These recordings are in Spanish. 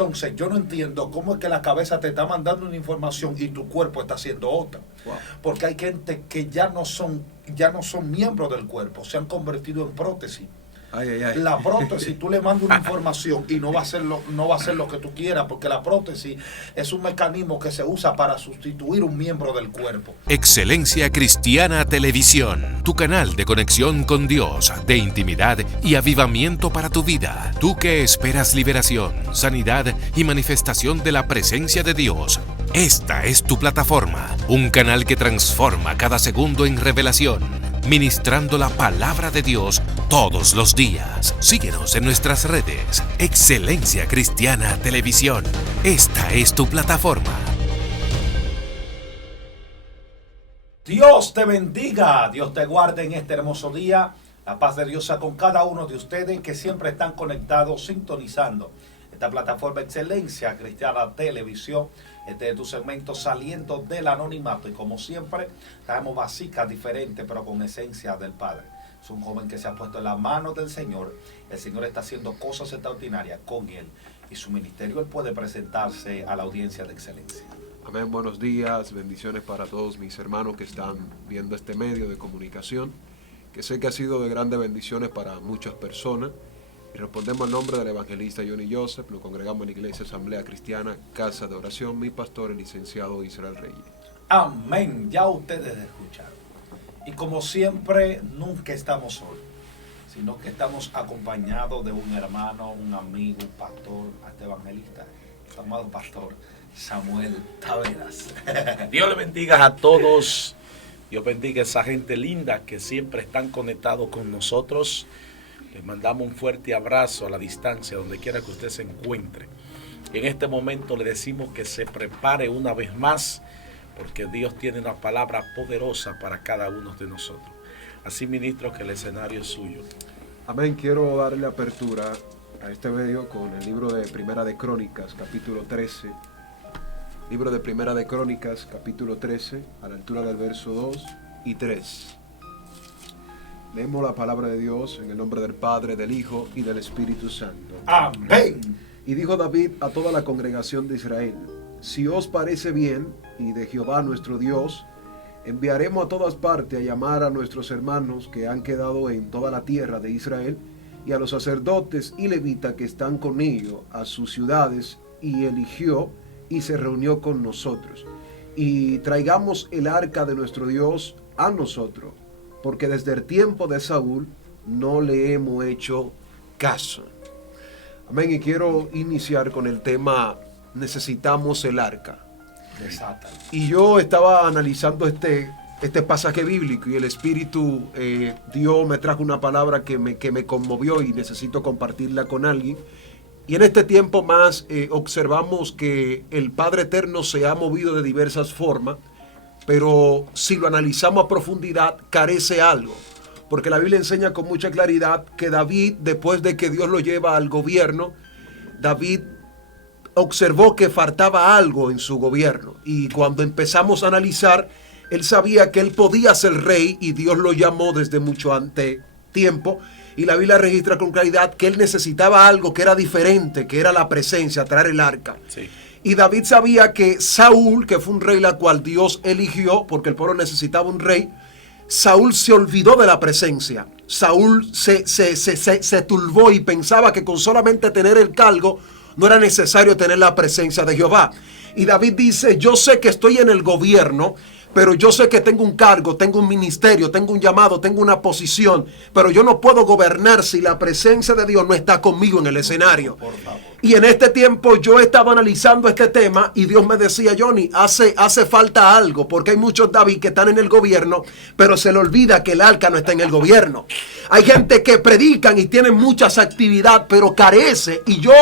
Entonces, yo no entiendo cómo es que la cabeza te está mandando una información y tu cuerpo está haciendo otra. Wow. Porque hay gente que ya no son miembros del cuerpo, se han convertido en prótesis. Ay, ay, ay. La prótesis, tú le mandas una información y no va a ser lo que tú quieras, porque la prótesis es un mecanismo que se usa para sustituir un miembro del cuerpo. Excelencia Cristiana Televisión, tu canal de conexión con Dios, de intimidad y avivamiento para tu vida. Tú que esperas liberación, sanidad y manifestación de la presencia de Dios. Esta es tu plataforma, un canal que transforma cada segundo en revelación, ministrando la palabra de Dios todos los días. Síguenos en nuestras redes. Excelencia Cristiana Televisión. Esta es tu plataforma. Dios te bendiga, Dios te guarde en este hermoso día. La paz de Dios sea con cada uno de ustedes que siempre están conectados, sintonizando esta plataforma Excelencia Cristiana Televisión. Este es tu segmento Saliendo del Anonimato. Y como siempre, traemos vasijas diferentes, pero con esencia del Padre. Es un joven que se ha puesto en las manos del Señor. El Señor está haciendo cosas extraordinarias con él. Y su ministerio, él puede presentarse a la audiencia de Excelencia. Amén, buenos días, bendiciones para todos mis hermanos que están viendo este medio de comunicación, que sé que ha sido de grandes bendiciones para muchas personas. Y respondemos al nombre del evangelista Johnny Joseph, nos congregamos en la Iglesia Asamblea Cristiana, Casa de Oración, mi pastor, el licenciado Israel Reyes. Amén, ya ustedes escucharon. Y como siempre, nunca estamos solos, sino que estamos acompañados de un hermano, un amigo, un pastor, hasta evangelista, su amado pastor Samuel Taveras. Dios le bendiga a todos. Dios bendiga a esa gente linda que siempre están conectados con nosotros. Les mandamos un fuerte abrazo a la distancia, donde quiera que usted se encuentre. Y en este momento le decimos que se prepare una vez más, porque Dios tiene una palabra poderosa para cada uno de nosotros. Así, ministro, que el escenario es suyo. Amén, quiero darle apertura a este medio con el libro de Primera de Crónicas, capítulo 13. Libro de Primera de Crónicas, capítulo 13, a la altura del verso 2 y 3. Leemos la palabra de Dios en el nombre del Padre, del Hijo y del Espíritu Santo. Amén. Y dijo David a toda la congregación de Israel: si os parece bien, y de Jehová nuestro Dios, enviaremos a todas partes a llamar a nuestros hermanos que han quedado en toda la tierra de Israel, y a los sacerdotes y levitas que están con ellos a sus ciudades, y eligió y se reunió con nosotros. Y traigamos el arca de nuestro Dios a nosotros, porque desde el tiempo de Saúl no le hemos hecho caso. Amén. Y quiero iniciar con el tema: necesitamos el arca. Exacto. Y yo estaba analizando este pasaje bíblico y el Espíritu Dios me trajo una palabra que me conmovió y necesito compartirla con alguien. Y en este tiempo más observamos que el Padre Eterno se ha movido de diversas formas, pero si lo analizamos a profundidad, carece algo. Porque la Biblia enseña con mucha claridad que David, después de que Dios lo lleva al gobierno, David observó que faltaba algo en su gobierno. Y cuando empezamos a analizar, él sabía que él podía ser rey y Dios lo llamó desde mucho antes tiempo. Y la Biblia registra con claridad que él necesitaba algo que era diferente, que era la presencia, traer el arca. Sí. Y David sabía que Saúl, que fue un rey la cual Dios eligió, porque el pueblo necesitaba un rey, Saúl se olvidó de la presencia. Saúl se turbó y pensaba que con solamente tener el cargo no era necesario tener la presencia de Jehová. Y David dice: yo sé que estoy en el gobierno, pero yo sé que tengo un cargo, tengo un ministerio, tengo un llamado, tengo una posición, pero yo no puedo gobernar si la presencia de Dios no está conmigo en el escenario. Por favor. Y en este tiempo yo estaba analizando este tema y Dios me decía: Johnny, hace falta algo, porque hay muchos David que están en el gobierno, pero se le olvida que el arca no está en el gobierno. Hay gente que predican y tienen muchas actividades, pero carece. Y yo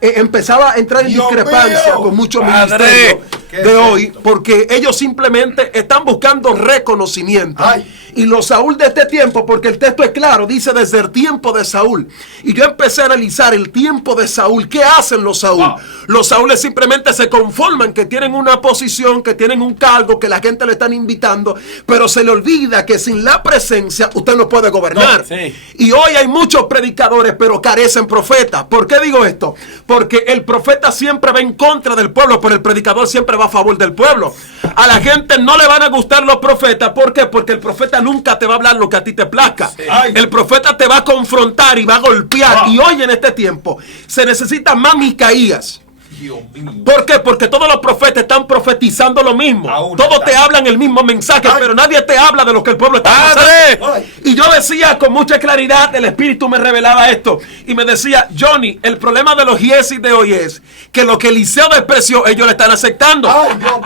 empezaba a entrar en discrepancia con muchos ministerios de hoy, porque ellos simplemente están buscando reconocimiento. Ay. Y los Saúl de este tiempo, porque el texto es claro, dice desde el tiempo de Saúl. Y yo empecé a analizar el tiempo de Saúl. ¿Qué hacen los Saúl? Wow. Los Saúles simplemente se conforman que tienen una posición, que tienen un cargo, que la gente le están invitando, pero se le olvida que sin la presencia usted no puede gobernar. No, sí. Y hoy hay muchos predicadores, pero carecen profetas. ¿Por qué digo esto? Porque el profeta siempre va en contra del pueblo, pero el predicador siempre va a favor del pueblo. A la gente no le van a gustar los profetas. ¿Por qué? Porque el profeta nunca te va a hablar lo que a ti te plazca. Sí. El profeta te va a confrontar y va a golpear. Wow. Y hoy en este tiempo se necesita más Micaías. ¿Por qué? Porque todos los profetas están profetizando lo mismo. Todos te hablan el mismo mensaje, pero nadie te habla de lo que el pueblo está pasando. Y yo decía con mucha claridad, el Espíritu me revelaba esto. Y me decía, Johnny, el problema de los Yesis de hoy es que lo que Eliseo despreció, ellos le están aceptando.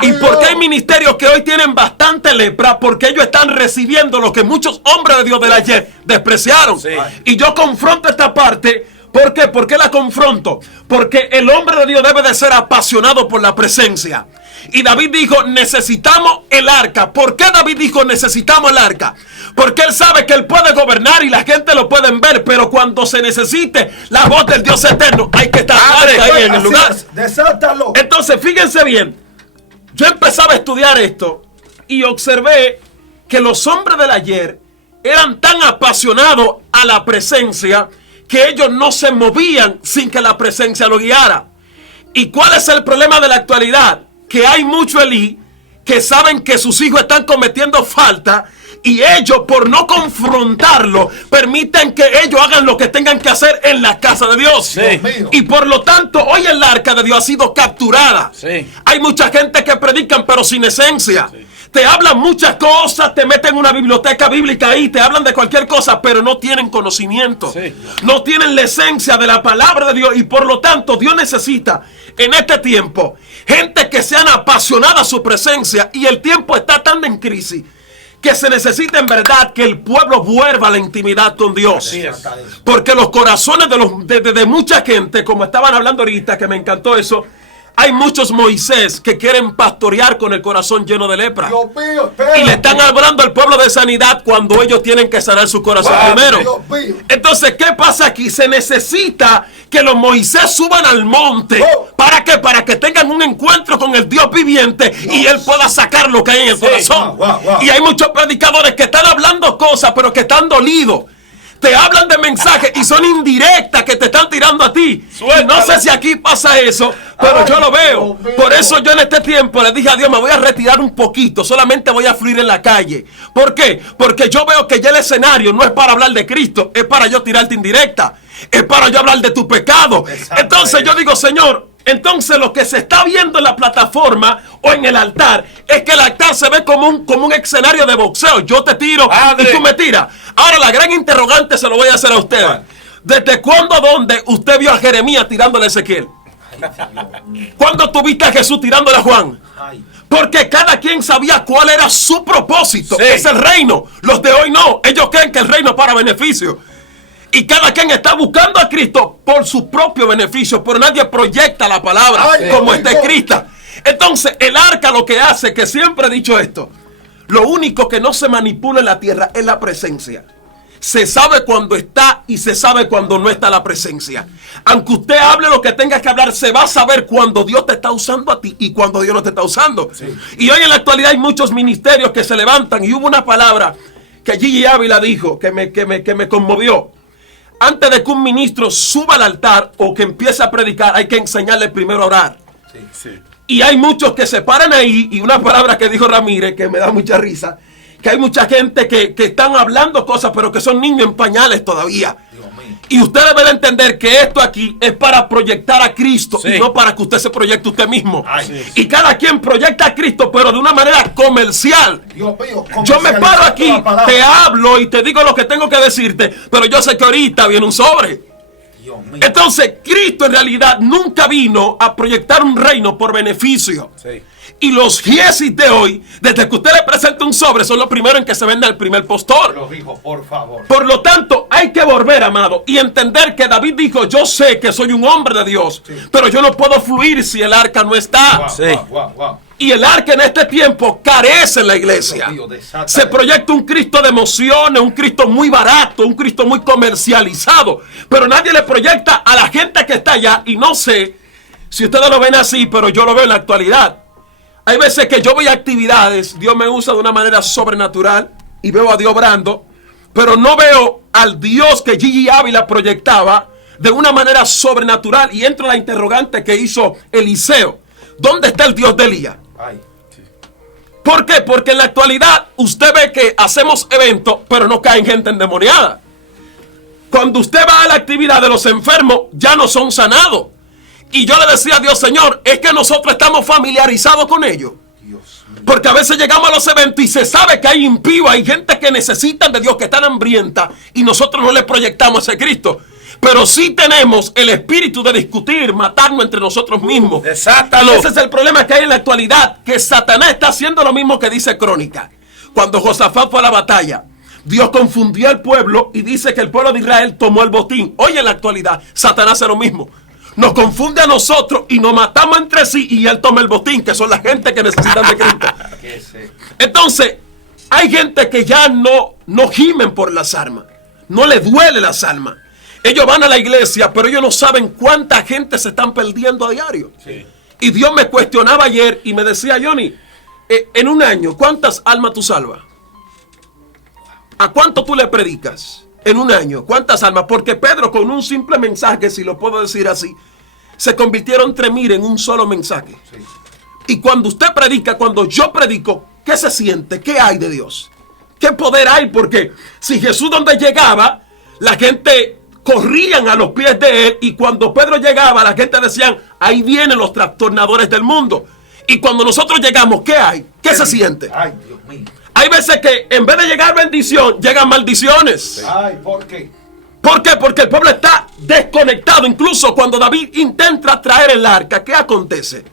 ¿Y por qué hay ministerios que hoy tienen bastante lepra? Porque ellos están recibiendo lo que muchos hombres de Dios del ayer despreciaron. Sí. Y yo confronto esta parte. ¿Por qué? ¿Por qué la confronto? Porque el hombre de Dios debe de ser apasionado por la presencia. Y David dijo, necesitamos el arca. ¿Por qué David dijo, necesitamos el arca? Porque él sabe que él puede gobernar y la gente lo pueden ver, pero cuando se necesite la voz del Dios eterno, hay que estar ahí en el lugar. Desátalo. Entonces, fíjense bien, yo empezaba a estudiar esto y observé que los hombres del ayer eran tan apasionados a la presencia que ellos no se movían sin que la presencia lo guiara. ¿Y cuál es el problema de la actualidad? Que hay mucho Elí que saben que sus hijos están cometiendo falta y ellos, por no confrontarlo, permiten que ellos hagan lo que tengan que hacer en la casa de Dios. Sí. Y por lo tanto, hoy el arca de Dios ha sido capturada. Sí. Hay mucha gente que predican pero sin esencia. Sí. Te hablan muchas cosas, te meten en una biblioteca bíblica ahí, te hablan de cualquier cosa, pero no tienen conocimiento. Sí. No tienen la esencia de la palabra de Dios y por lo tanto Dios necesita en este tiempo gente que sean apasionada a su presencia y el tiempo está tan en crisis que se necesita en verdad que el pueblo vuelva a la intimidad con Dios. Porque los corazones de mucha gente, como estaban hablando ahorita, que me encantó eso, hay muchos Moisés que quieren pastorear con el corazón lleno de lepra. Y le están hablando al pueblo de sanidad cuando ellos tienen que sanar su corazón primero. Entonces, ¿qué pasa aquí? Se necesita que los Moisés suban al monte. ¿Para qué? Para que tengan un encuentro con el Dios viviente y él pueda sacar lo que hay en el corazón. Y hay muchos predicadores que están hablando cosas, pero que están dolidos. Te hablan de mensajes y son indirectas que te están tirando a ti. Y no sé si aquí pasa eso, pero yo lo veo. Por eso yo en este tiempo le dije a Dios, me voy a retirar un poquito, solamente voy a fluir en la calle. ¿Por qué? Porque yo veo que ya el escenario no es para hablar de Cristo, es para yo tirarte indirecta, es para yo hablar de tu pecado. Entonces yo digo, Señor, entonces lo que se está viendo en la plataforma o en el altar es que el altar se ve como un escenario de boxeo. Yo te tiro y tú me tiras. Ahora la gran interrogante se lo voy a hacer a usted. ¿Desde cuándo a dónde usted vio a Jeremías tirándole a Ezequiel? ¿Cuándo tuviste a Jesús tirándole a Juan? Porque cada quien sabía cuál era su propósito. Sí. Es el reino. Los de hoy no. Ellos creen que el reino es para beneficio. Y cada quien está buscando a Cristo por su propio beneficio, pero nadie proyecta la palabra como está escrita. Entonces, el arca lo que hace, que siempre he dicho esto, lo único que no se manipula en la tierra es la presencia. Se sabe cuando está y se sabe cuando no está la presencia. Aunque usted hable lo que tenga que hablar, se va a saber cuando Dios te está usando a ti y cuando Dios no te está usando. Sí. Y hoy en la actualidad hay muchos ministerios que se levantan y hubo una palabra que Gigi Ávila dijo que me conmovió. Antes de que un ministro suba al altar o que empiece a predicar, hay que enseñarle primero a orar. Sí, sí. Y hay muchos que se paran ahí, y una palabra que dijo Ramírez, que me da mucha risa, que hay mucha gente que están hablando cosas, pero que son niños en pañales todavía. Y usted debe entender que esto aquí es para proyectar a Cristo, sí, y no para que usted se proyecte usted mismo. Ay, y cada quien proyecta a Cristo, pero de una manera comercial. Yo me paro aquí, te hablo y te digo lo que tengo que decirte, pero yo sé que ahorita viene un sobre. Entonces, Cristo en realidad nunca vino a proyectar un reino por beneficio. Sí. Y los Giesys de hoy, desde que usted le presenta un sobre, son los primeros en que se vende el primer postor. Lo dijo, por favor. Por lo tanto, hay que volver, amado, y entender que David dijo, yo sé que soy un hombre de Dios, sí, pero yo no puedo fluir si el arca no está. Wow, sí. Wow. Y el arca en este tiempo carece en la iglesia. Se proyecta un Cristo de emociones, un Cristo muy barato, un Cristo muy comercializado, pero nadie le proyecta a la gente que está allá. Y no sé si ustedes lo ven así, pero yo lo veo en la actualidad. Hay veces que yo voy a actividades, Dios me usa de una manera sobrenatural y veo a Dios obrando, pero no veo al Dios que Gigi Ávila proyectaba de una manera sobrenatural. Y entra la interrogante que hizo Eliseo: ¿dónde está el Dios de Elías? Ay, sí. ¿Por qué? Porque en la actualidad usted ve que hacemos eventos, pero no caen gente endemoniada. Cuando usted va a la actividad de los enfermos, ya no son sanados. Y yo le decía a Dios, Señor, es que nosotros estamos familiarizados con ellos. Porque a veces llegamos a los eventos y se sabe que hay impíos, hay gente que necesitan de Dios, que están hambrientas, y nosotros no le proyectamos a ese Cristo. Pero sí tenemos el espíritu de discutir, matarnos entre nosotros mismos. Desátalo. Ese es el problema que hay en la actualidad, que Satanás está haciendo lo mismo que dice Crónica. Cuando Josafat fue a la batalla, Dios confundió al pueblo y dice que el pueblo de Israel tomó el botín. Hoy en la actualidad, Satanás hace lo mismo. Nos confunde a nosotros y nos matamos entre sí, y él toma el botín, que son la gente que necesitan de Cristo. Entonces, hay gente que ya no gimen por las armas, no les duele las almas. Ellos van a la iglesia, pero ellos no saben cuánta gente se están perdiendo a diario. Sí. Y Dios me cuestionaba ayer y me decía, Johnny, en un año, ¿cuántas almas tú salvas? ¿A cuánto tú le predicas? En un año, ¿cuántas almas? Porque Pedro, con un simple mensaje, si lo puedo decir así, se convirtieron 3,000 en un solo mensaje. Sí. Y cuando usted predica, cuando yo predico, ¿qué se siente? ¿Qué hay de Dios? ¿Qué poder hay? Porque si Jesús donde llegaba, la gente corrían a los pies de él, y cuando Pedro llegaba, la gente decían, ahí vienen los trastornadores del mundo. Y cuando nosotros llegamos, ¿qué hay? ¿Qué se siente? Ay, Dios mío. Hay veces que en vez de llegar bendición, llegan maldiciones. Ay, ¿por qué? ¿Por qué? Porque el pueblo está desconectado. Incluso cuando David intenta traer el arca, ¿qué acontece?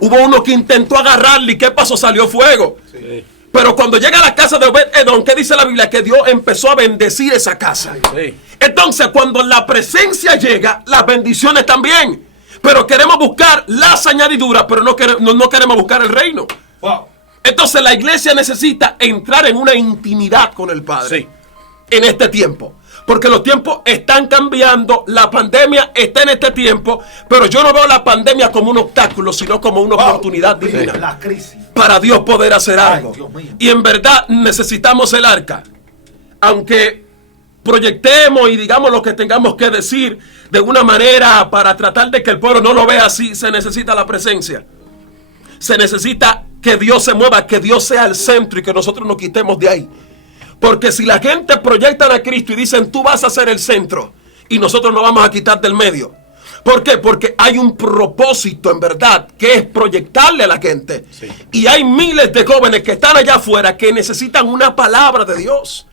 Hubo uno que intentó agarrarle, y ¿qué pasó? Salió fuego. Sí. Pero cuando llega a la casa de Obed-Edom, ¿qué dice la Biblia? Que Dios empezó a bendecir esa casa. Sí. Entonces, cuando la presencia llega, las bendiciones también. Pero queremos buscar las añadiduras, pero no queremos buscar el reino. Wow. Entonces, la iglesia necesita entrar en una intimidad con el Padre. Sí. En este tiempo. Porque los tiempos están cambiando, la pandemia está en este tiempo, pero yo no veo la pandemia como un obstáculo, sino como una oportunidad divina. La crisis. Para Dios poder hacer algo. Y en verdad necesitamos el arca. Aunque proyectemos y digamos lo que tengamos que decir de una manera para tratar de que el pueblo no lo vea así, se necesita la presencia. Se necesita que Dios se mueva, que Dios sea el centro y que nosotros nos quitemos de ahí. Porque si la gente proyecta a Cristo y dicen, tú vas a ser el centro, y nosotros nos vamos a quitar del medio. ¿Por qué? Porque hay un propósito en verdad, que es proyectarle a la gente. Sí. Y hay miles de jóvenes que están allá afuera que necesitan una palabra de Dios.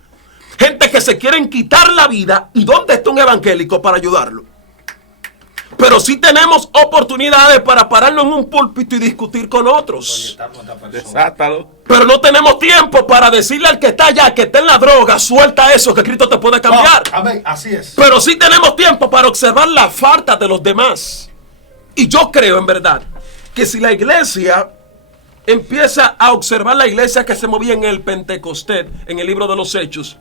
Gente que se quieren quitar la vida. ¿Y dónde está un evangélico para ayudarlo? Pero sí tenemos oportunidades para pararnos en un púlpito y discutir con otros. Desátalo. Pero no tenemos tiempo para decirle al que está allá, que está en la droga, suelta eso, que Cristo te puede cambiar. Amén, así es. Pero sí tenemos tiempo para observar la falta de los demás. Y yo creo en verdad que si la iglesia empieza a observar la iglesia que se movía en el Pentecostés, en el libro de los Hechos,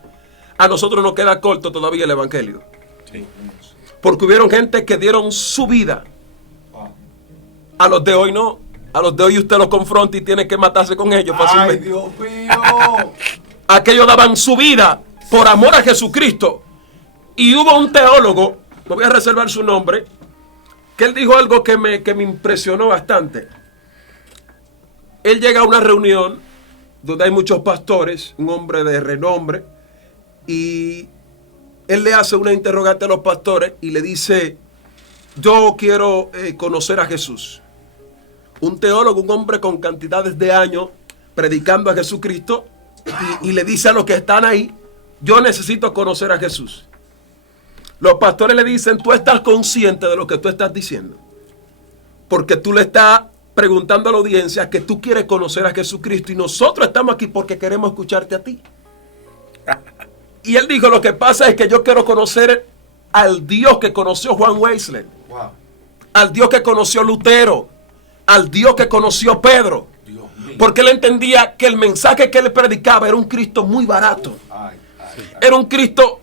a nosotros nos queda corto todavía el evangelio. Sí. Porque hubieron gente que dieron su vida. A los de hoy no. A los de hoy usted los confronta y tiene que matarse con ellos fácilmente. ¡Ay, Dios mío! Aquellos daban su vida por amor a Jesucristo. Y hubo un teólogo, no voy a reservar su nombre, que él dijo algo que me impresionó bastante. Él llega a una reunión donde hay muchos pastores, un hombre de renombre, y él le hace una interrogante a los pastores y le dice, yo quiero conocer a Jesús. Un teólogo, un hombre con cantidades de años predicando a Jesucristo, y le dice a los que están ahí, yo necesito conocer a Jesús. Los pastores le dicen, tú estás consciente de lo que tú estás diciendo, porque tú le estás preguntando a la audiencia que tú quieres conocer a Jesucristo y nosotros estamos aquí porque queremos escucharte a ti. Y él dijo, lo que pasa es que yo quiero conocer al Dios que conoció Juan Wesley, Wow. al Dios que conoció Lutero, al Dios que conoció Pedro. Dios mío. Porque él entendía que el mensaje que él predicaba era un Cristo muy barato. Ay, ay, ay. Era un Cristo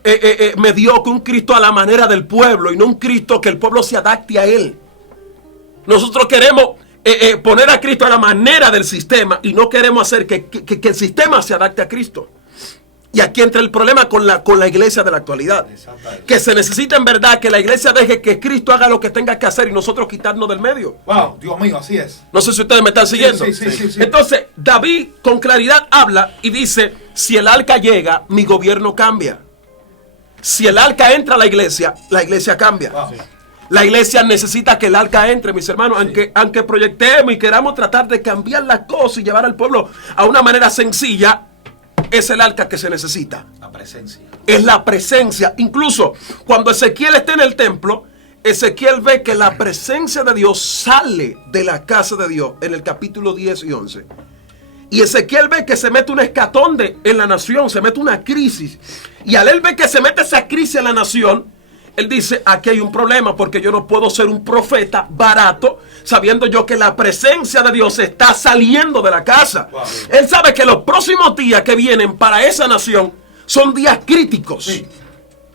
mediocre, un Cristo a la manera del pueblo y no un Cristo que el pueblo se adapte a él. Nosotros queremos poner a Cristo a la manera del sistema y no queremos hacer que el sistema se adapte a Cristo. Y aquí entra el problema con la iglesia de la actualidad. Exactamente. Que se necesita en verdad que la iglesia deje que Cristo haga lo que tenga que hacer y nosotros quitarnos del medio. Wow, Dios mío, así es. No sé si ustedes me están siguiendo. Sí. Entonces, David con claridad habla y dice, si el arca llega, mi gobierno cambia. Si el arca entra a la iglesia cambia. Wow. La iglesia necesita que el arca entre, mis hermanos, aunque proyectemos y queramos tratar de cambiar las cosas y llevar al pueblo a una manera sencilla, es el arca que se necesita. La presencia. Es la presencia. Incluso cuando Ezequiel está en el templo, Ezequiel ve que la presencia de Dios sale de la casa de Dios en el capítulo 10 y 11. Y Ezequiel ve que se mete una hecatombe en la nación, se mete una crisis. Y al él ver que se mete esa crisis en la nación, él dice, aquí hay un problema porque yo no puedo ser un profeta barato sabiendo yo que la presencia de Dios está saliendo de la casa. Wow. Él sabe que los próximos días que vienen para esa nación son días críticos. Sí.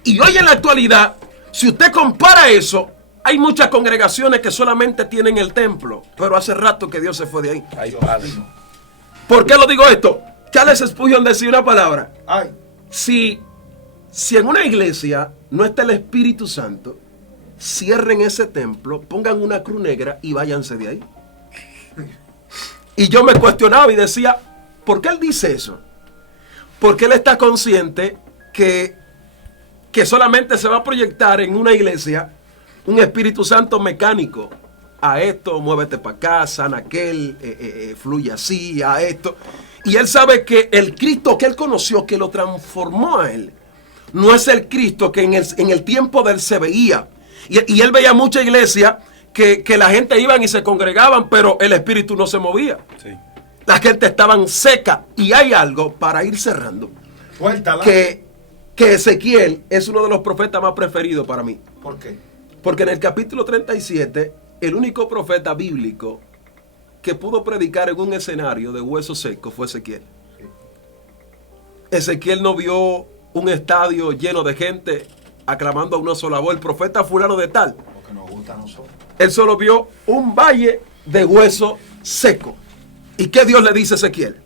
Y hoy en la actualidad, si usted compara eso, hay muchas congregaciones que solamente tienen el templo, pero hace rato que Dios se fue de ahí. Ay, padre. ¿Por qué lo digo esto? Charles Spurgeon decía una palabra. Ay, Si en una iglesia no está el Espíritu Santo, cierren ese templo, pongan una cruz negra y váyanse de ahí. Y yo me cuestionaba y decía, ¿por qué él dice eso? Porque él está consciente que solamente se va a proyectar en una iglesia un Espíritu Santo mecánico. A esto, muévete para acá, sana aquel, fluye así, a esto. Y él sabe que el Cristo que él conoció, que lo transformó a él, no es el Cristo que en el tiempo de él se veía. Y él veía mucha iglesia que la gente iban y se congregaban, pero el espíritu no se movía. Sí. La gente estaban seca. Y hay algo para ir cerrando. suéltala. Que Ezequiel es uno de los profetas más preferidos para mí. ¿Por qué? Porque en el capítulo 37, el único profeta bíblico que pudo predicar en un escenario de huesos secos fue Ezequiel. Ezequiel no vio un estadio lleno de gente aclamando a una sola voz, el profeta fulano de tal. Lo que nos gusta a nosotros. Él solo vio un valle de hueso seco. ¿Y qué Dios le dice a Ezequiel?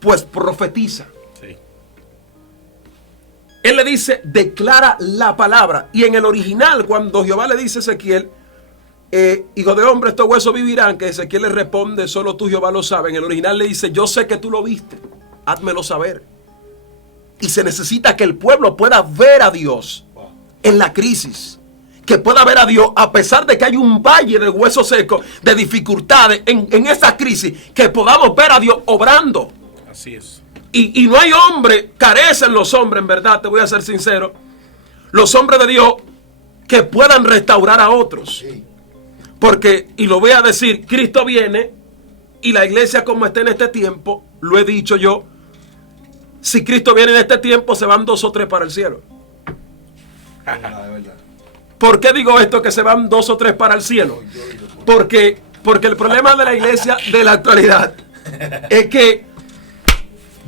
Pues profetiza. Sí. Él le dice, declara la palabra. Y en el original, cuando Jehová le dice a Ezequiel, hijo de hombre, estos huesos vivirán, que Ezequiel le responde, solo tú Jehová lo sabe. En el original le dice, yo sé que tú lo viste, házmelo saber. Y se necesita que el pueblo pueda ver a Dios en la crisis. Que pueda ver a Dios a pesar de que hay un valle de huesos secos, de dificultades en esa crisis. Que podamos ver a Dios obrando. Así es. Y no hay hombre, carecen los hombres, en verdad, te voy a ser sincero. Los hombres de Dios que puedan restaurar a otros. Sí. Porque, y lo voy a decir, Cristo viene y la iglesia como está en este tiempo, lo he dicho yo, si Cristo viene en este tiempo se van 2 o 3 para el cielo. De verdad. ¿Por qué digo esto que se van 2 o 3 para el cielo? Porque el problema de la iglesia de la actualidad es que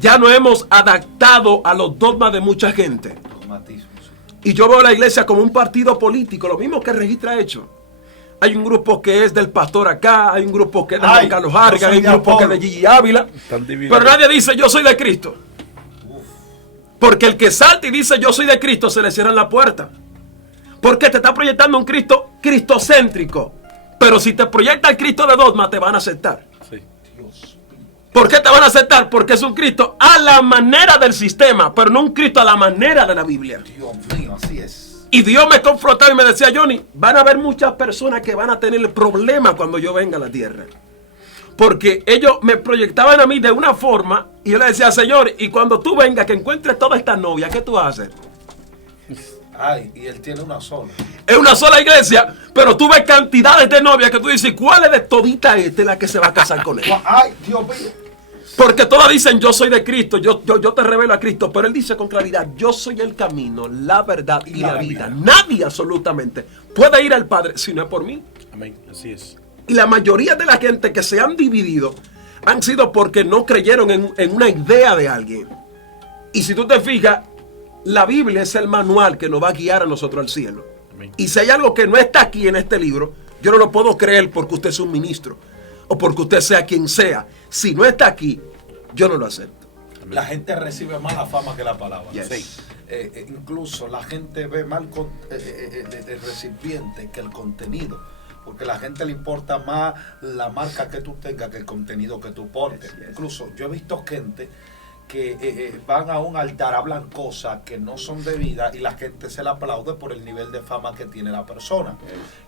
ya no hemos adaptado a los dogmas de mucha gente. Dogmatismo, sí. Y yo veo a la iglesia como un partido político, lo mismo que Registra ha hecho. Hay un grupo que es del pastor acá, hay un grupo que es de Ay, Juan Carlos Hargan, yo soy hay un de grupo que es Apolo. de Gigi Ávila. Están divididos. Pero nadie dice yo soy de Cristo. Porque el que salta y dice yo soy de Cristo, se le cierran la puerta. Porque te está proyectando un Cristo cristocéntrico. Pero si te proyecta el Cristo de dogma, te van a aceptar. Sí. ¿Por qué te van a aceptar? Porque es un Cristo a la manera del sistema, pero no un Cristo a la manera de la Biblia. Dios mío, así es. Y Dios me confrontaba y me decía, Johnny, van a haber muchas personas que van a tener problemas cuando yo venga a la tierra. Porque ellos me proyectaban a mí de una forma y yo le decía, Señor, y cuando tú vengas que encuentres todas estas novias, ¿qué tú vas a hacer? Ay, y él tiene una sola. Es una sola iglesia, pero tú ves cantidades de novias que tú dices, ¿cuál es de todita la que se va a casar con él? Ay, Dios mío. Porque todas dicen, yo soy de Cristo, yo te revelo a Cristo. Pero él dice con claridad, yo soy el camino, la verdad y la vida. Nadie absolutamente puede ir al Padre si no es por mí. Amén. Así es. Y la mayoría de la gente que se han dividido han sido porque no creyeron en una idea de alguien. Y si tú te fijas, la Biblia es el manual que nos va a guiar a nosotros al cielo. Amén. Y si hay algo que no está aquí en este libro, yo no lo puedo creer porque usted es un ministro o porque usted sea quien sea. Si no está aquí, yo no lo acepto. La gente recibe más la fama que la palabra. Yes. Sí. Incluso la gente ve mal el recipiente que el contenido. Porque a la gente le importa más la marca que tú tengas que el contenido que tú portes. Yes. Incluso yo he visto gente que van a un altar, hablan cosas que no son debidas y la gente se la aplaude por el nivel de fama que tiene la persona.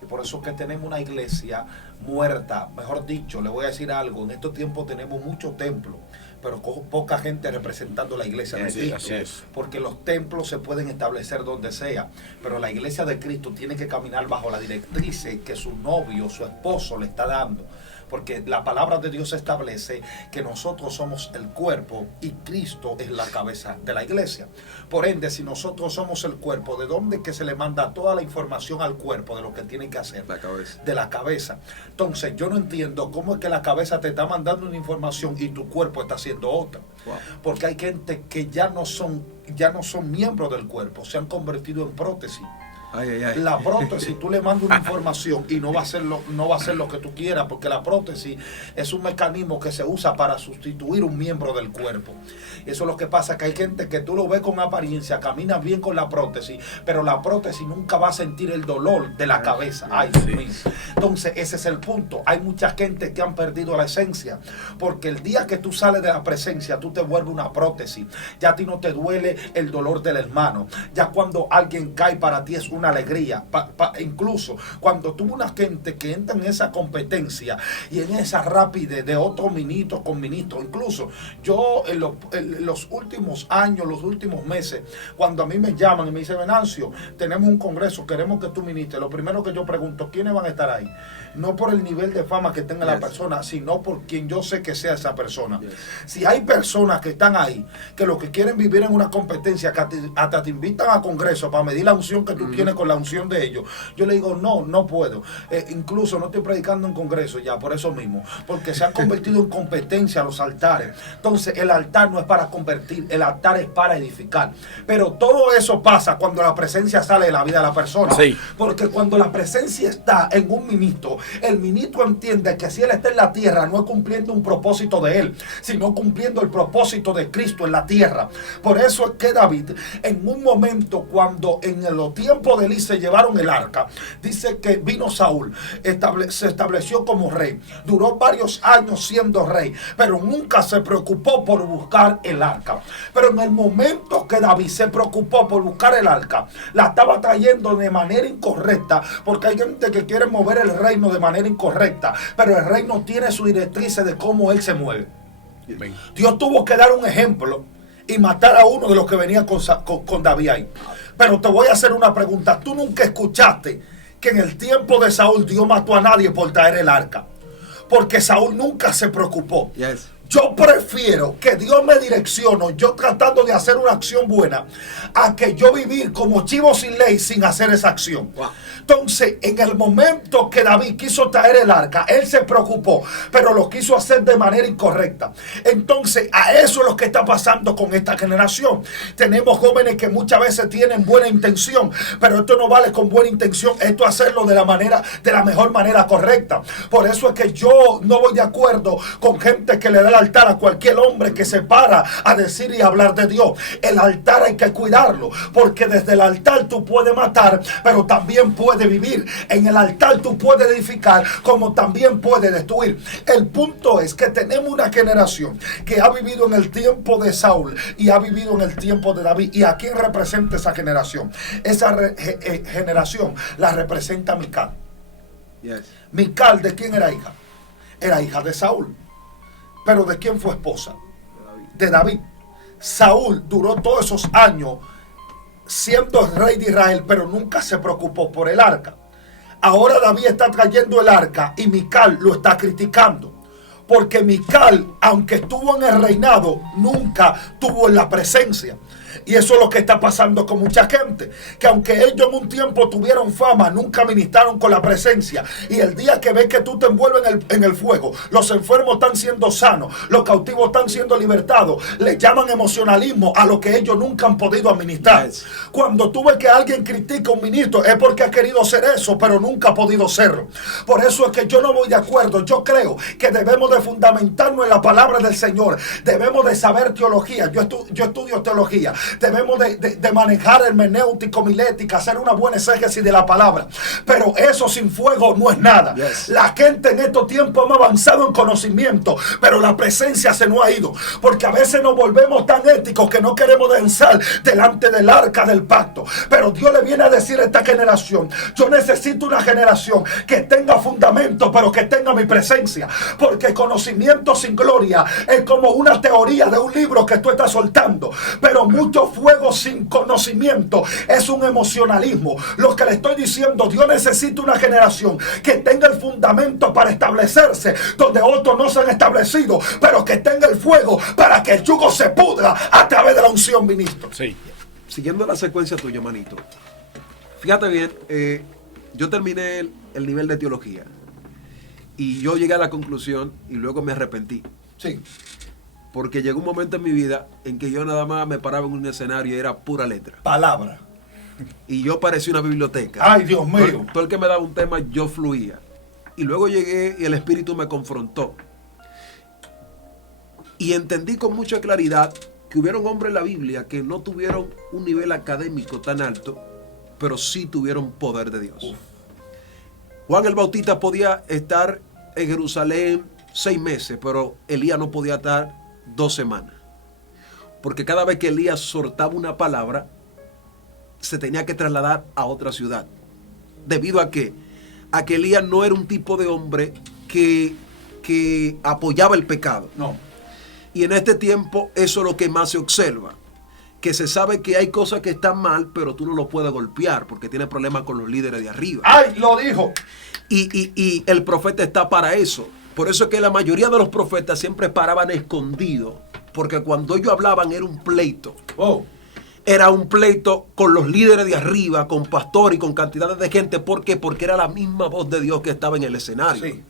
Y por eso es que tenemos una iglesia muerta. Mejor dicho, le voy a decir algo, en estos tiempos tenemos muchos templos, pero poca gente representando la iglesia de Sí, Cristo. así es. Porque los templos se pueden establecer donde sea, pero la iglesia de Cristo tiene que caminar bajo la directriz que su novio, su esposo le está dando. Porque la palabra de Dios establece que nosotros somos el cuerpo y Cristo es la cabeza de la iglesia. Por ende, si nosotros somos el cuerpo, ¿de dónde es que se le manda toda la información al cuerpo de lo que tiene que hacer? La cabeza. De la cabeza. Entonces, yo no entiendo cómo es que la cabeza te está mandando una información y tu cuerpo está haciendo otra. Wow. Porque hay gente que ya no son miembros del cuerpo, se han convertido en prótesis. Ay, ay, ay. La prótesis, tú le mandas una información y no va a ser lo que tú quieras, porque la prótesis es un mecanismo que se usa para sustituir un miembro del cuerpo. Y eso es lo que pasa, que hay gente que tú lo ves con apariencia, camina bien con la prótesis, pero la prótesis nunca va a sentir el dolor de la cabeza. Ay, Dios mío. Entonces, ese es el punto. Hay mucha gente que han perdido la esencia, porque el día que tú sales de la presencia, tú te vuelves una prótesis. Ya a ti no te duele el dolor del hermano. Ya cuando alguien cae, para ti es una alegría. Incluso cuando tuvo una gente que entra en esa competencia y en esa rapidez de otro ministro con ministro, incluso yo en los últimos años, los últimos meses, cuando a mí me llaman y me dicen, Venancio, tenemos un congreso, queremos que tú ministres, lo primero que yo pregunto, ¿quiénes van a estar ahí? No por el nivel de fama que tenga la persona, sino por quien yo sé que sea esa persona. Si hay personas que están ahí, que lo que quieren vivir en una competencia, que hasta te invitan a congreso para medir la unción que tú tienes con la unción de ellos, yo le digo, no puedo. Incluso no estoy predicando en congreso ya, por eso mismo, porque se han convertido en competencia los altares. Entonces, el altar no es para convertir, el altar es para edificar. Pero todo eso pasa cuando la presencia sale de la vida de la persona. Sí. Porque cuando la presencia está en un ministro, el ministro entiende que si él está en la tierra, no es cumpliendo un propósito de él, sino cumpliendo el propósito de Cristo en la tierra. Por eso es que David, en un momento, cuando en los tiempos de Elí se llevaron el arca, dice que vino Saúl, se estableció como rey, duró varios años siendo rey, pero nunca se preocupó por buscar el arca. Pero en el momento que David se preocupó por buscar el arca, la estaba trayendo de manera incorrecta, porque hay gente que quiere mover el reino de manera incorrecta, pero el reino tiene su directriz de cómo él se mueve. Amén. Dios tuvo que dar un ejemplo y matar a uno de los que venía con David ahí. Pero te voy a hacer una pregunta. ¿Tú nunca escuchaste que en el tiempo de Saúl Dios mató a nadie por traer el arca? Porque Saúl nunca se preocupó. Yes. Yo prefiero que Dios me direccione, yo tratando de hacer una acción buena, a que yo vivir como chivo sin ley sin hacer esa acción. Wow. Entonces, en el momento que David quiso traer el arca, él se preocupó, pero lo quiso hacer de manera incorrecta. Entonces, a eso es lo que está pasando con esta generación. Tenemos jóvenes que muchas veces tienen buena intención, pero esto no vale con buena intención, esto hacerlo de la mejor manera correcta. Por eso es que yo no voy de acuerdo con gente que le da el altar a cualquier hombre que se para a decir y hablar de Dios. El altar hay que cuidarlo, porque desde el altar tú puedes matar, pero también puedes vivir. En el altar tú puedes edificar, como también puedes destruir. El punto es que tenemos una generación que ha vivido en el tiempo de Saúl y ha vivido en el tiempo de David. ¿Y a quién representa esa generación? Esa generación la representa Mical. Yes. Mical, ¿de quién era hija? Era hija de Saúl. ¿Pero de quién fue esposa? De David. Saúl duró todos esos años siendo el rey de Israel, pero nunca se preocupó por el arca. Ahora David está trayendo el arca y Mical lo está criticando. Porque Mical, aunque estuvo en el reinado, nunca tuvo en la presencia. Y eso es lo que está pasando con mucha gente, que aunque ellos en un tiempo tuvieron fama, nunca ministraron con la presencia. Y el día que ves que tú te envuelves en el fuego, los enfermos están siendo sanos, los cautivos están siendo libertados, le llaman emocionalismo a lo que ellos nunca han podido administrar. Yes. Cuando tú ves que alguien critica a un ministro, es porque ha querido ser eso, pero nunca ha podido serlo. Por eso es que yo no voy de acuerdo. Yo creo que debemos de fundamentarnos en la palabra del Señor. Debemos de saber teología. Yo estudio teología. Debemos de manejar hermenéutica, homilética, hacer una buena exégesis de la palabra. Pero eso sin fuego no es nada. Yes. La gente en estos tiempos hemos avanzado en conocimiento, pero la presencia se nos ha ido. Porque a veces nos volvemos tan éticos que no queremos danzar delante del arca del pacto. Pero Dios le viene a decir a esta generación: yo necesito una generación que tenga fundamento, pero que tenga mi presencia. Porque conocimiento sin gloria es como una teoría de un libro que tú estás soltando. Pero mucho fuego sin conocimiento es un emocionalismo. Lo que le estoy diciendo, Dios necesita una generación que tenga el fundamento para establecerse donde otros no se han establecido, pero que tenga el fuego para que el yugo se pudra a través de la unción, ministro. Sí. Siguiendo la secuencia tuya, manito. Fíjate bien, yo terminé el nivel de teología y yo llegué a la conclusión y luego me arrepentí. Sí. Porque llegó un momento en mi vida en que yo nada más me paraba en un escenario y era pura letra. Palabra. Y yo parecía una biblioteca. Ay, Dios mío. Todo el que me daba un tema, yo fluía. Y luego llegué y el Espíritu me confrontó. Y entendí con mucha claridad que hubieron hombres en la Biblia que no tuvieron un nivel académico tan alto, pero sí tuvieron poder de Dios. Juan el Bautista podía estar en Jerusalén 6 meses, pero Elías no podía estar 2 semanas. Porque cada vez que Elías soltaba una palabra, se tenía que trasladar a otra ciudad. ¿Debido a qué? A que Elías no era un tipo de hombre que apoyaba el pecado. No. Y en este tiempo eso es lo que más se observa. Que se sabe que hay cosas que están mal, pero tú no lo puedes golpear porque tienes problemas con los líderes de arriba. Ay, lo dijo. Y el profeta está para eso. Por eso es que la mayoría de los profetas siempre paraban escondidos. Porque cuando ellos hablaban era un pleito. Oh. Era un pleito con los líderes de arriba, con pastores y con cantidades de gente. ¿Por qué? Porque era la misma voz de Dios que estaba en el escenario. Sí.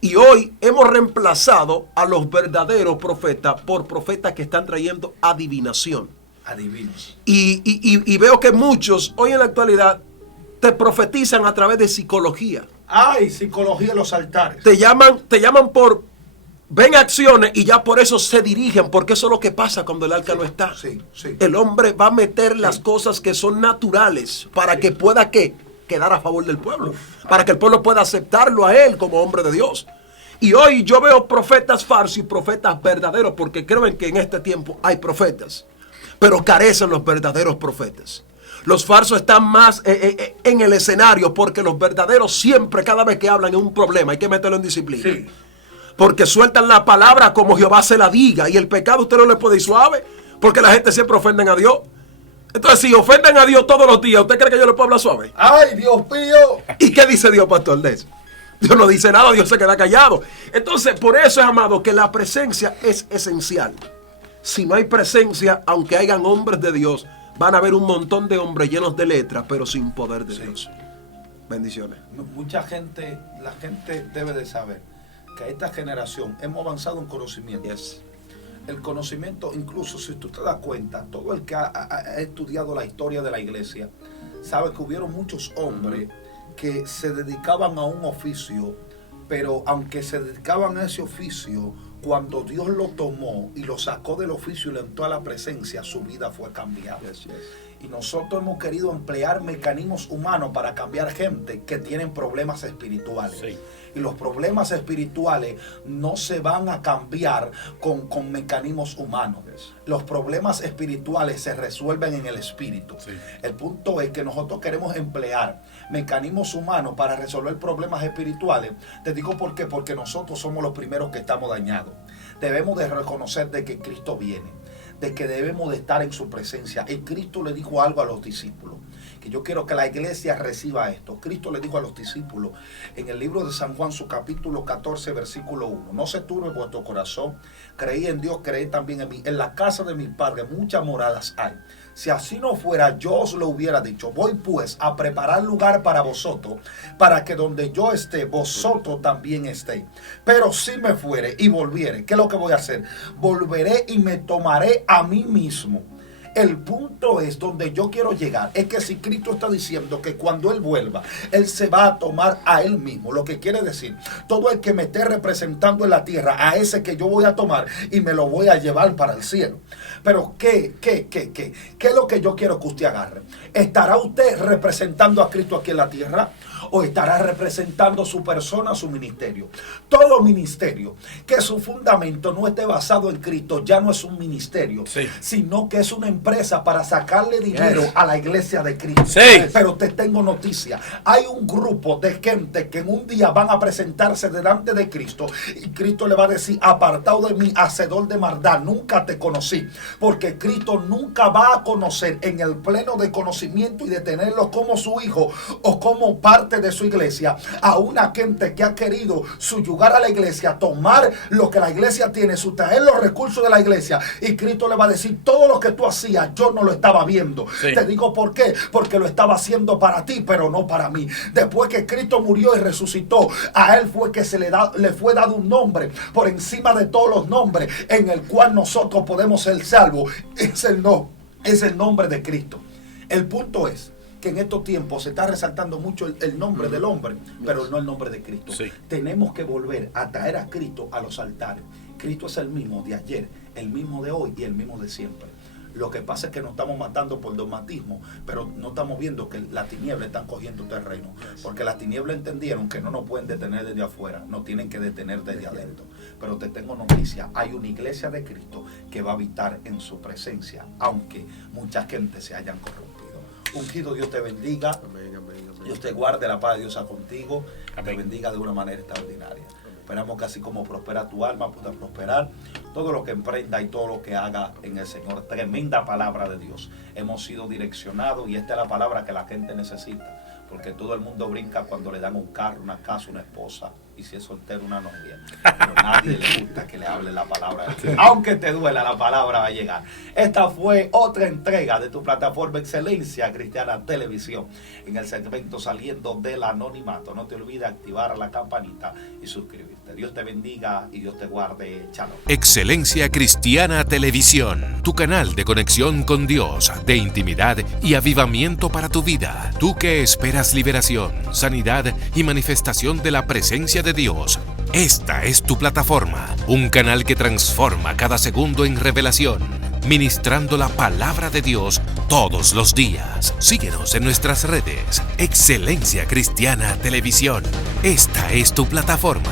Y hoy hemos reemplazado a los verdaderos profetas por profetas que están trayendo adivinación. Adivinos. Y veo que muchos hoy en la actualidad te profetizan a través de psicología. Ay, psicología en los altares. Te llaman por... Ven acciones y ya por eso se dirigen, porque eso es lo que pasa cuando el arca no está. Sí, sí. El hombre va a meter las cosas que son naturales para que pueda quedar a favor del pueblo, para que el pueblo pueda aceptarlo a él como hombre de Dios. Y hoy yo veo profetas falsos y profetas verdaderos, porque creo que en este tiempo hay profetas, pero carecen los verdaderos profetas. Los falsos están más en el escenario, porque los verdaderos siempre, cada vez que hablan, es un problema, hay que meterlo en disciplina. Sí. Porque sueltan la palabra como Jehová se la diga. Y el pecado usted no le puede ir suave. Porque la gente siempre ofenden a Dios. Entonces, si ofenden a Dios todos los días, ¿usted cree que yo le puedo hablar suave? Ay, Dios mío. ¿Y qué dice Dios, pastor, de eso? Dios no dice nada, Dios se queda callado. Entonces, por eso es, amado, que la presencia es esencial. Si no hay presencia, aunque hayan hombres de Dios, van a haber un montón de hombres llenos de letras, pero sin poder de Dios. Bendiciones. Mucha gente, la gente debe de saber que esta generación hemos avanzado en conocimiento. Yes. El conocimiento, incluso si tú te das cuenta, todo el que ha estudiado la historia de la iglesia sabe que hubieron muchos hombres que se dedicaban a un oficio, pero aunque se dedicaban a ese oficio, cuando Dios lo tomó y lo sacó del oficio y le entró a la presencia, su vida fue cambiada. Yes, yes. Y nosotros hemos querido emplear mecanismos humanos para cambiar gente que tienen problemas espirituales. Sí. Y los problemas espirituales no se van a cambiar con mecanismos humanos. Los problemas espirituales se resuelven en el espíritu. Sí. El punto es que nosotros queremos emplear mecanismos humanos para resolver problemas espirituales. Te digo por qué, porque nosotros somos los primeros que estamos dañados. Debemos de reconocer de que Cristo viene. de que debemos de estar en su presencia. Y Cristo le dijo algo a los discípulos, que yo quiero que la iglesia reciba esto. Cristo le dijo a los discípulos en el libro de San Juan, su capítulo 14, versículo 1. No se turbe vuestro corazón, creí en Dios, creí también en mí. En la casa de mi Padre muchas moradas hay. Si así no fuera, yo os lo hubiera dicho. Voy pues a preparar lugar para vosotros, para que donde yo esté, vosotros también estéis. Pero si me fuere y volviere, ¿qué es lo que voy a hacer? Volveré y me tomaré a mí mismo. El punto es donde yo quiero llegar, es que si Cristo está diciendo que cuando Él vuelva, Él se va a tomar a Él mismo, lo que quiere decir, todo el que me esté representando en la tierra, a ese que yo voy a tomar y me lo voy a llevar para el cielo. Pero ¿qué es lo que yo quiero que usted agarre? ¿Estará usted representando a Cristo aquí en la tierra? ¿O estará representando su persona, su ministerio? Todo ministerio que su fundamento no esté basado en Cristo ya no es un ministerio, sí, sino que es una empresa para sacarle dinero a la iglesia de Cristo. Sí. Pero te tengo noticia, hay un grupo de gente que en un día van a presentarse delante de Cristo y Cristo le va a decir: apartado de mí, hacedor de maldad, nunca te conocí. Porque Cristo nunca va a conocer en el pleno de conocimiento y de tenerlo como su hijo o como parte de su iglesia a una gente que ha querido subyugar a la iglesia, tomar lo que la iglesia tiene, sustraer los recursos de la iglesia, y Cristo le va a decir: todo lo que tú hacías yo no lo estaba viendo. Sí. Te digo por qué, porque lo estaba haciendo para ti, pero no para mí. Después que Cristo murió y resucitó, a él fue que le fue dado un nombre por encima de todos los nombres, en el cual nosotros podemos ser salvos. Es el nombre de Cristo. El punto es que en estos tiempos se está resaltando mucho el nombre del hombre, pero no el nombre de Cristo. Sí. Tenemos que volver a traer a Cristo a los altares. Cristo es el mismo de ayer, el mismo de hoy y el mismo de siempre. Lo que pasa es que nos estamos matando por dogmatismo, pero no estamos viendo que las tinieblas están cogiendo terreno. Porque las tinieblas entendieron que no nos pueden detener desde afuera, nos tienen que detener desde adentro. Pero te tengo noticia, hay una iglesia de Cristo que va a habitar en su presencia, aunque mucha gente se hayan corrompido. Ungido, Dios te bendiga. Amén, amén, amén. Dios te guarde, la paz de Dios sea contigo. Amén. Te bendiga de una manera extraordinaria. Esperamos que así como prospera tu alma, pueda prosperar todo lo que emprenda y todo lo que haga en el Señor. Tremenda palabra de Dios. Hemos sido direccionados y esta es la palabra que la gente necesita. Porque todo el mundo brinca cuando le dan un carro, una casa, una esposa. Y si es soltero, una novia. Pero a nadie le gusta que le hable la palabra de Dios. Aunque te duela, la palabra va a llegar. Esta fue otra entrega de tu plataforma Excelencia Cristiana Televisión. En el segmento Saliendo del Anonimato. No te olvides activar la campanita y suscribirte. Dios te bendiga y Dios te guarde. Shalom. Excelencia Cristiana Televisión, tu canal de conexión con Dios, de intimidad y avivamiento para tu vida. Tú que esperas liberación, sanidad y manifestación de la presencia de Dios. Esta es tu plataforma, un canal que transforma cada segundo en revelación, ministrando la palabra de Dios todos los días. Síguenos en nuestras redes. Excelencia Cristiana Televisión. Esta es tu plataforma.